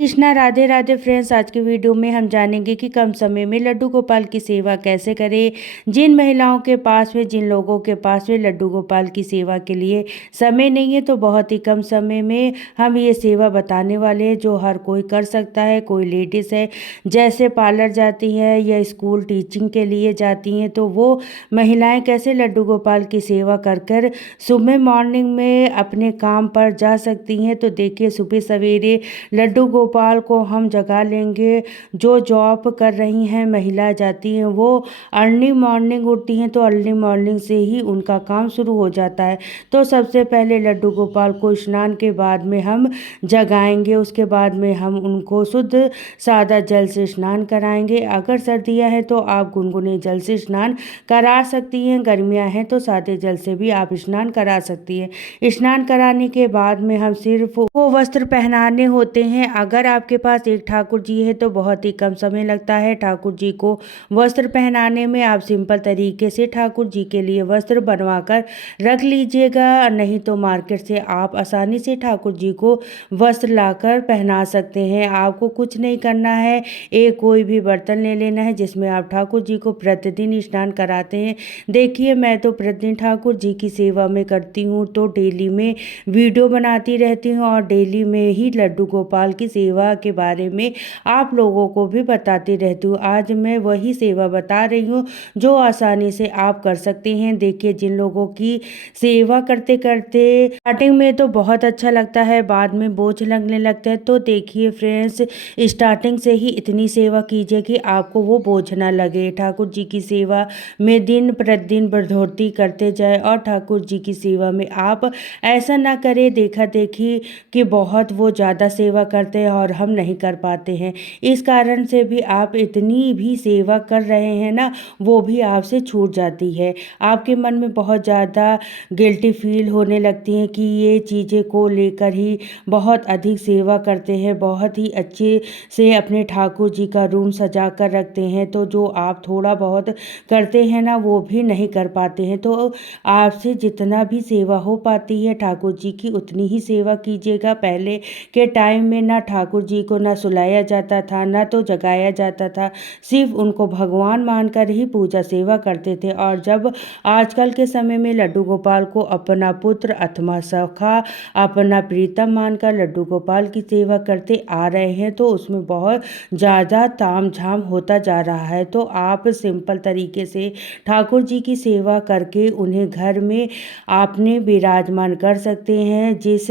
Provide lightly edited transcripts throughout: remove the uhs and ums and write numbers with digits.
Krishna Radhe Radhe friends. आज की video में हम जानेंगे कि कम समय में लड्डू गोपाल की सेवा कैसे करें। जिन महिलाओं के पास में जिन लोगों के पास में लड्डू गोपाल की सेवा के लिए समय नहीं है तो बहुत ही कम समय में हम ये सेवा बताने वाले हैं जो हर कोई कर सकता है। कोई लेडीज़ है जैसे पार्लर जाती है या स्कूल टीचिंग के लिए जाती हैं तो वो महिलाएं कैसे लड्डू गोपाल की सेवा कर कर सुबह मॉर्निंग में अपने काम पर जा सकती हैं। तो देखिए सुबह सवेरे लड्डू गोपाल को हम जगा लेंगे। जो जॉब कर रही हैं महिला जाती हैं वो अर्ली मॉर्निंग उठती हैं तो अर्ली मॉर्निंग से ही उनका काम शुरू हो जाता है। तो सबसे पहले लड्डू गोपाल को स्नान के बाद में हम जगाएंगे। उसके बाद में हम उनको शुद्ध सादा जल से स्नान कराएंगे। अगर सर्दियां हैं तो आप गुनगुने जल से स्नान करा सकती हैं, गर्मियां हैं तो सादे जल से भी आप स्नान करा सकती हैं। स्नान कराने के बाद में हम सिर्फ वो वस्त्र पहनाने होते हैं। अगर आपके पास एक ठाकुर जी है तो बहुत ही कम समय लगता है ठाकुर जी को वस्त्र पहनाने में। आप सिंपल तरीके से ठाकुर जी के लिए वस्त्र बनवा कर रख लीजिएगा, नहीं तो मार्केट से आप आसानी से ठाकुर जी को वस्त्र लाकर पहना सकते हैं। आपको कुछ नहीं करना है, एक कोई भी बर्तन ले लेना है जिसमें आप ठाकुर जी को प्रतिदिन स्नान कराते हैं। देखिए मैं तो प्रतिदिन ठाकुर जी की सेवा में करती हूँ तो डेली में वीडियो बनाती रहती हूँ और डेली में ही लड्डू गोपाल की सेवा के बारे में आप लोगों को भी बताती रहती हूँ। आज मैं वही सेवा बता रही हूँ जो आसानी से आप कर सकते हैं। देखिए जिन लोगों की सेवा करते करते स्टार्टिंग में तो बहुत अच्छा लगता है, बाद में बोझ लगने लगता है। तो देखिए फ्रेंड्स, स्टार्टिंग से ही इतनी सेवा कीजिए कि आपको वो बोझ ना लगे। ठाकुर जी की सेवा में दिन प्रतिदिन बढ़ोतरी करते जाए और ठाकुर जी की सेवा में आप ऐसा ना करें देखा देखी कि बहुत वो ज़्यादा सेवा करते हैं और हम नहीं कर पाते हैं। इस कारण से भी आप इतनी भी सेवा कर रहे हैं ना, वो भी आपसे छूट जाती है। आपके मन में बहुत ज़्यादा गिल्टी फील होने लगती है कि ये चीज़ें को लेकर ही बहुत अधिक सेवा करते हैं, बहुत ही अच्छे से अपने ठाकुर जी का रूम सजा कर रखते हैं। तो जो आप थोड़ा बहुत करते हैं ना वो भी नहीं कर पाते हैं। तो आपसे जितना भी सेवा हो पाती है ठाकुर जी की उतनी ही सेवा कीजिएगा। पहले के टाइम में ना ठाकुर जी को ना सुलाया जाता था ना तो जगाया जाता था, सिर्फ उनको भगवान मानकर ही पूजा सेवा करते थे। और जब आजकल के समय में लड्डू गोपाल को अपना पुत्र अथवा सखा अपना प्रीतम मानकर लड्डू गोपाल की सेवा करते आ रहे हैं तो उसमें बहुत ज़्यादा ताम झाम होता जा रहा है। तो आप सिंपल तरीके से ठाकुर जी की सेवा करके उन्हें घर में आपने विराजमान कर सकते हैं। जिस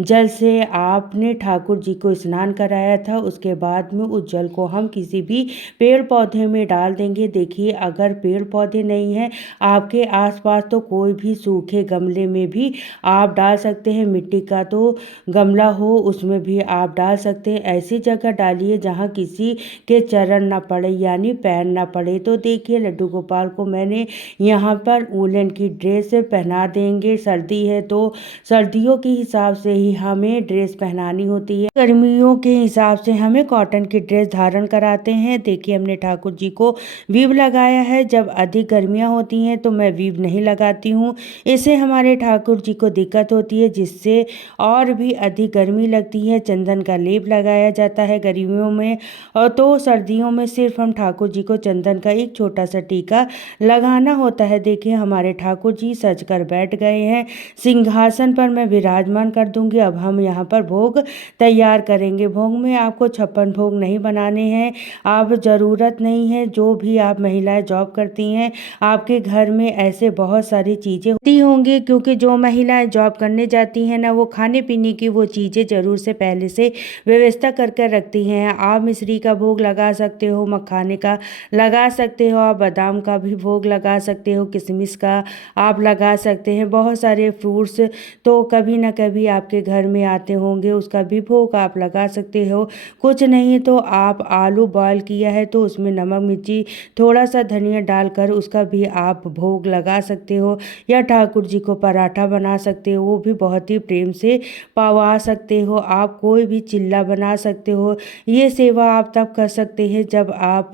जल से आपने ठाकुर जी को स्नान कराया था उसके बाद में उस जल को हम किसी भी पेड़ पौधे में डाल देंगे। देखिए अगर पेड़ पौधे नहीं हैं आपके आसपास तो कोई भी सूखे गमले में भी आप डाल सकते हैं। मिट्टी का तो गमला हो उसमें भी आप डाल सकते हैं। ऐसी जगह डालिए जहाँ किसी के चरण ना पड़े यानी पैर ना पड़े। तो देखिए लड्डू गोपाल को मैंने यहाँ पर वूलन की ड्रेस पहना देंगे। सर्दी है तो सर्दियों के हिसाब से ही हमें ड्रेस पहनानी होती है, गर्मियों के हिसाब से हमें कॉटन की ड्रेस धारण कराते हैं। देखिए हमने ठाकुर जी को वीव लगाया है। जब अधिक गर्मियाँ होती हैं तो मैं वीव नहीं लगाती हूँ, इससे हमारे ठाकुर जी को दिक्कत होती है जिससे और भी अधिक गर्मी लगती है। चंदन का लेप लगाया जाता है गर्मियों में और तो सर्दियों में सिर्फ हम ठाकुर जी को चंदन का एक छोटा सा टीका लगाना होता है। देखिए हमारे ठाकुर जी सज कर बैठ गए हैं, सिंहासन पर मैं विराजमान कर दूंगी। अब हम यहाँ पर भोग तैयार करेंगे। भोग में आपको 56 भोग नहीं बनाने हैं, आप ज़रूरत नहीं है। जो भी आप महिलाएं जॉब करती हैं आपके घर में ऐसे बहुत सारी चीज़ें होती होंगी, क्योंकि जो महिलाएं जॉब करने जाती हैं ना वो खाने पीने की वो चीज़ें ज़रूर से पहले से व्यवस्था कर कर रखती हैं। आप मिश्री का भोग लगा सकते हो, मखाने का लगा सकते हो, आप बादाम का भी भोग लगा सकते हो, किशमिश का आप लगा सकते हैं। बहुत सारे फ्रूट्स तो कभी ना कभी आपके घर में आते होंगे, उसका भी भोग आप लगा सकते हो। कुछ नहीं तो आप आलू बॉयल किया है तो उसमें नमक मिर्ची थोड़ा सा धनिया डालकर उसका भी आप भोग लगा सकते हो। या ठाकुर जी को पराठा बना सकते हो, वो भी बहुत ही प्रेम से पवा सकते हो। आप कोई भी चिल्ला बना सकते हो। ये सेवा आप तब कर सकते हैं जब आप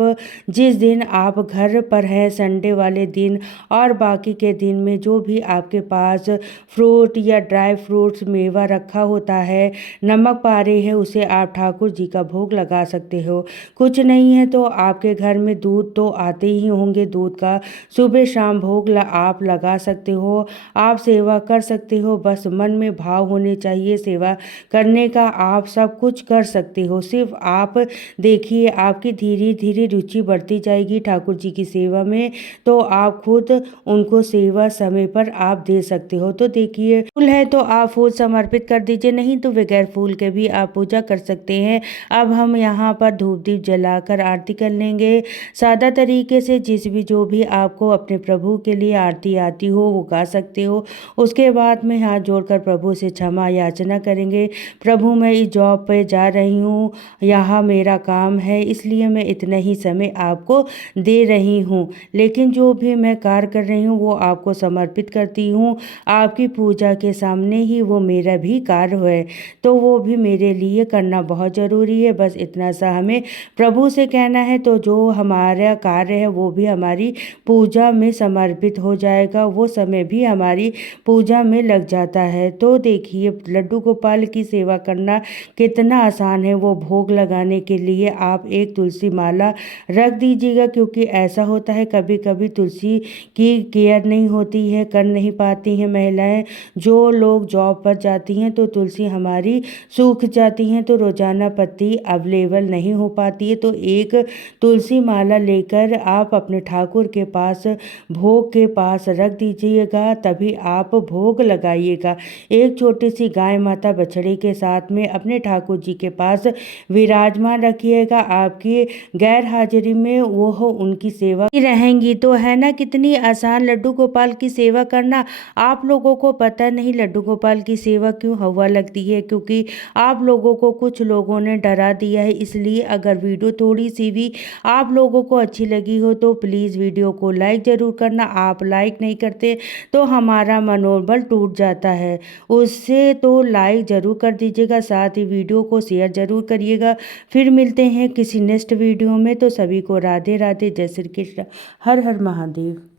जिस दिन आप घर पर हैं संडे वाले दिन और बाकी के दिन में जो भी आपके पास फ्रूट या ड्राई फ्रूट्स मेवा रखा होता है, नमक पारे है उसे आप ठाकुर जी का भोग लगा सकते हो। कुछ नहीं है तो आपके घर में दूध तो आते ही होंगे, दूध का सुबह शाम भोग आप लगा सकते हो, आप सेवा कर सकते हो। बस मन में भाव होने चाहिए सेवा करने का, आप सब कुछ कर सकते हो। सिर्फ आप देखिए आपकी धीरे धीरे रुचि बढ़ती जाएगी ठाकुर जी की सेवा में, तो आप खुद उनको सेवा समय पर आप दे सकते हो। तो देखिए फूल है तो आप फूल समर्पित कर दीजिए, नहीं तो बगैर फूल के भी आप पूजा कर सकते हैं। अब हम यहाँ पर धूप दीप जलाकर आरती कर लेंगे सादा तरीके से। जिस भी जो भी आपको अपने प्रभु के लिए आरती आती हो वो गा सकते हो। उसके बाद में हाथ जोड़कर प्रभु से क्षमा याचना करेंगे। प्रभु मैं इस जॉब पे जा रही हूँ, यहाँ मेरा काम है, इसलिए मैं इतना ही समय आपको दे रही हूँ, लेकिन जो भी मैं कार्य कर रही हूँ वो आपको समर्पित करती हूँ। आपकी पूजा के सामने ही वो मेरा भी कार्य है, तो वो भी मेरे लिए करना बहुत ज़रूरी है। बस इतना सा हमें प्रभु से कहना है, तो जो हमारा कार्य है वो भी हमारी पूजा में समर्पित हो जाएगा, वो समय भी हमारी पूजा में लग जाता है। तो देखिए लड्डू गोपाल की सेवा करना कितना आसान है। वो भोग लगाने के लिए आप एक तुलसी माला रख दीजिएगा, क्योंकि ऐसा होता है कभी कभी तुलसी की केयर नहीं होती है, कर नहीं पाती हैं महिलाएं। जो लोग जॉब पर जाती हैं तो तुलसी हमारी सूख जाती हैं, तो रोजाना पत्ती अवेलेबल नहीं हो पाती है। तो एक तुलसी माला लेकर आप अपने ठाकुर के पास भोग के पास रख दीजिएगा, तभी आप भोग लगाइएगा। एक छोटी सी गाय माता बछड़े के साथ में अपने ठाकुर जी के पास विराजमान रखिएगा। आपकी गैर हाजिरी में वो उनकी सेवा रहेंगी। तो है ना कितनी आसान लड्डू गोपाल की सेवा करना। आप लोगों को पता नहीं लड्डू गोपाल की सेवा क्यों हवा लगती है, क्योंकि आप लोगों को कुछ लोगों ने डरा दिया है। इसलिए अगर वीडियो थोड़ी सी भी आप लोगों को अच्छी लगी हो तो प्लीज़ वीडियो को लाइक ज़रूर करना। आप लाइक नहीं करते तो हमारा मनोबल टूट जाता है, उससे तो लाइक ज़रूर कर दीजिएगा, साथ ही वीडियो को शेयर ज़रूर करिएगा। फिर मिलते हैं किसी नेक्स्ट वीडियो में। तो सभी को राधे राधे, जय श्री कृष्ण, हर हर महादेव।